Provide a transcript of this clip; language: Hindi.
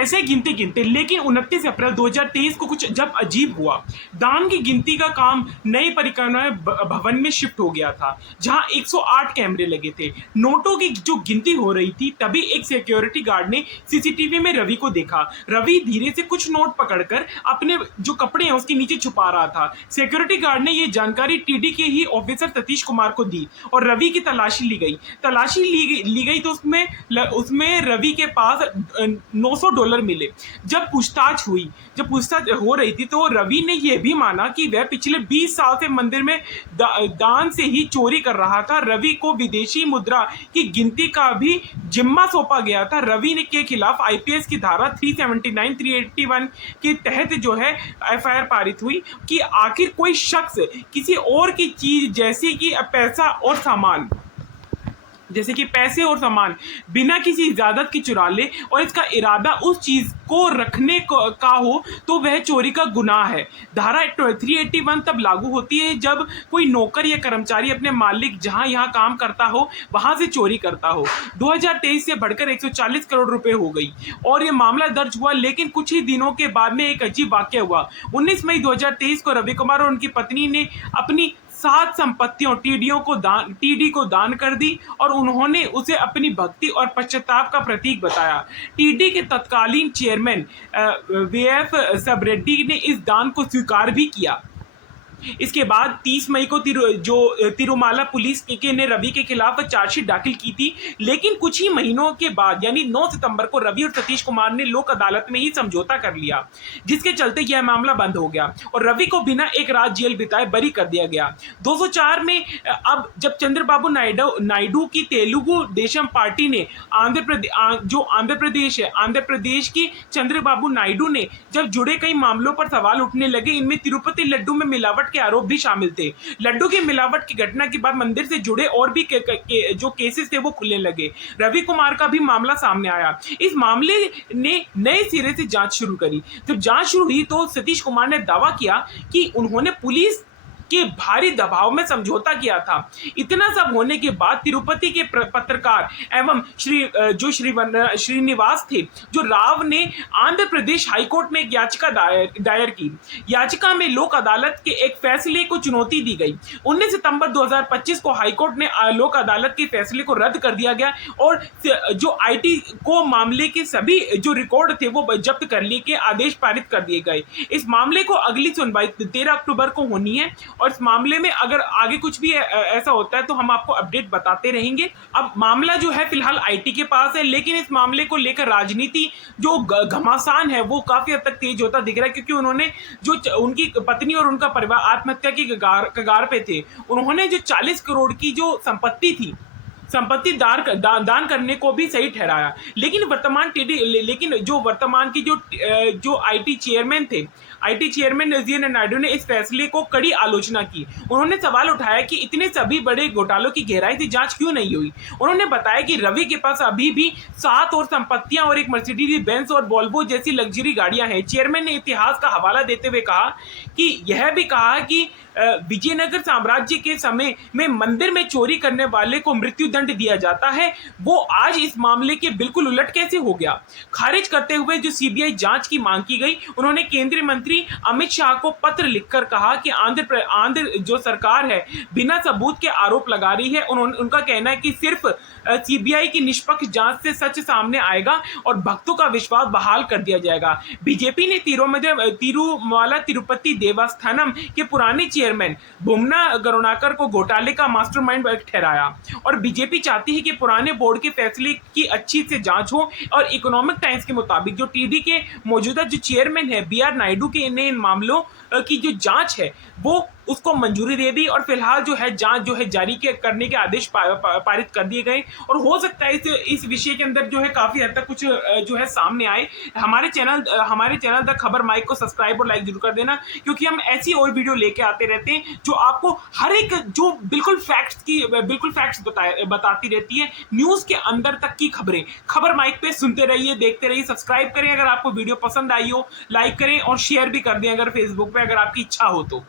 पैसे गिनते गिनते, लेकिन 29 अप्रैल 2023 को कुछ जब अजीब हुआ। दान की गिनती का काम नए परिक्रमा भवन में शिफ्ट हो गया था, जहां 108 कैमरे लगे थे। नोटों की जो गिनती हो रही थी, तभी एक सिक्योरिटी गार्ड ने सीसीटीवी में रवि को देखा। रवि धीरे से कुछ नोट पकड़कर अपने जो कपड़े हैं उसके नीचे छुपा रहा था। सिक्योरिटी गार्ड ने यह जानकारी टीडी के ही ऑफिसर सतीश कुमार को दी और रवि की तलाशी ली गई। ली गई तो उसमें रवि के पास $900 मिले। जब पूछताछ हो रही थी तो रवि ने यह भी माना कि वह पिछले 20 साल से मंदिर में दान से ही चोरी कर रहा था। रवि को विदेशी मुद्रा की गिनती का भी जिम्मा सौंपा गया था। रवि ने के खिलाफ आईपीएस की धारा 379 381 के तहत जो है एफआईआर पारित हुई कि आखिर कोई शख्स किसी और की चीज जैसे कि पैसे और सामान बिना किसी इजाजत की चुरा ले और इसका इरादा उस चीज को रखने का हो तो वह चोरी का गुनाह है। धारा 381 तब लागू होती है जब कोई नौकर या कर्मचारी अपने मालिक जहां यहां काम करता हो वहां से चोरी करता हो। 2023 से बढ़कर 140 करोड़ रुपए हो गई और ये मामला दर्ज हुआ, लेकिन कुछ ही दिनों के बाद में एक अजीब वाकया हुआ। 19 मई 2023 को रवि कुमार और उनकी पत्नी ने अपनी 7 संपत्तियों टीडी को दान कर दी और उन्होंने उसे अपनी भक्ति और पश्चाताप का प्रतीक बताया। टीडी के तत्कालीन चेयरमैन वीएफ सबरेड्डी ने इस दान को स्वीकार भी किया। इसके बाद 30 मई को तिरुमाला पुलिस ने रवि के खिलाफ चार्जशीट दाखिल की थी, लेकिन कुछ ही महीनों के बाद यानी 9 सितंबर को रवि और सतीश कुमार ने लोक अदालत में ही समझौता कर लिया, जिसके चलते यह मामला बंद हो गया और रवि को बिना एक रात जेल बिताए बरी कर दिया गया। 204 में अब जब चंद्रबाबू नायडू की तेलुगु देशम पार्टी ने आंध्र प्रदेश की चंद्रबाबू नायडू ने जब जुड़े कई मामलों पर सवाल उठने लगे। इनमें तिरुपति लड्डू में मिलावट के आरोप भी शामिल थे। लड्डू की मिलावट की घटना के बाद मंदिर से जुड़े और भी जो केसेस थे वो खुलने लगे। रवि कुमार का भी मामला सामने आया। इस मामले ने नए सिरे से जांच शुरू करी। जब जांच शुरू हुई तो सतीश कुमार ने दावा किया कि उन्होंने पुलिस के भारी दबाव में समझौता किया था। इतना सब होने के बाद तिरुपति के पत्रकार एवं श्रीनिवास थे जो राव ने आंध्र प्रदेश हाईकोर्ट में एक याचिका दायर की। याचिका में लोक अदालत के एक फैसले को चुनौती दी गई। 19 सितंबर 2025 को हाईकोर्ट ने लोक अदालत के फैसले को रद्द कर दिया गया और जो आईटी को मामले के सभी जो रिकॉर्ड थे वो जब्त करने के आदेश पारित कर दिए गए। इस मामले को अगली सुनवाई 13 अक्टूबर को होनी है और इस मामले में अगर आगे कुछ भी ऐसा होता है तो हम आपको अपडेट बताते रहेंगे। अब मामला जो है फिलहाल आईटी के पास है, लेकिन इस मामले को लेकर राजनीति जो घमासान है वो काफी हद तक तेज होता दिख रहा है, क्योंकि उन्होंने जो उनकी पत्नी और उनका परिवार आत्महत्या की कगार पे थे। उन्होंने जो 40 करोड़ की जो संपत्ति दान करने को भी सही ठहराया, लेकिन वर्तमान की जो आईटी चेयरमैन नजीर नायडू ने इस फैसले को कड़ी आलोचना की। उन्होंने सवाल उठाया कि इतने सभी बड़े घोटालों की गहराई से जांच क्यों नहीं हुई। उन्होंने बताया कि रवि के पास अभी भी 7 और संपत्तियां और एक मर्सिडीज बेंज और वोल्वो जैसी लग्जरी गाड़ियां हैं। चेयरमैन ने इतिहास का हवाला देते हुए कहा कि विजयनगर साम्राज्य के समय में मंदिर में चोरी करने वाले को मृत्यु दंड दिया जाता है, वो आज इस मामले के बिल्कुल उलट कैसे हो गया। खारिज करते हुए जो सीबीआई जांच की मांग की गई, उन्होंने केंद्रीय मंत्री अमित शाह को पत्र लिखकर कहा कि आंध्र जो सरकार है बिना सबूत के आरोप लगा रही है। उनका कहना है कि सिर्फ सीबीआई की निष्पक्ष जांच से सच सामने आएगा और भक्तों का विश्वास बहाल कर दिया जाएगा। बीजेपी ने तिरुमाला तिरुपति देवस्थानम के पुराने चेयरमैन बुमना करुणाकर को घोटाले का मास्टरमाइंड ठहराया और बीजेपी चाहती है कि पुराने बोर्ड के फैसले की अच्छी से जांच हो और इकोनॉमिक टाइम्स के मुताबिक जो टीडी के मौजूदा जो चेयरमैन है बीआर नायडू के इन मामलों की जो जांच है वो उसको मंजूरी दे दी और फिलहाल जो है जांच जो है जारी करने के आदेश पारित कर दिए गए और हो सकता है इस विषय के अंदर जो है काफी हद तक कुछ जो है सामने आए। हमारे चैनल द खबर माइक को सब्सक्राइब और लाइक जरूर कर देना, क्योंकि हम ऐसी और वीडियो लेके आते रहते हैं जो आपको हर एक जो बिल्कुल फैक्ट्स बताती रहती है। न्यूज के अंदर तक की खबरें खबर माइक पे सुनते रहिए, देखते रहिए। सब्सक्राइब करें अगर आपको वीडियो पसंद आई हो, लाइक करें और शेयर भी कर दें अगर फेसबुक पे अगर आपकी इच्छा हो तो।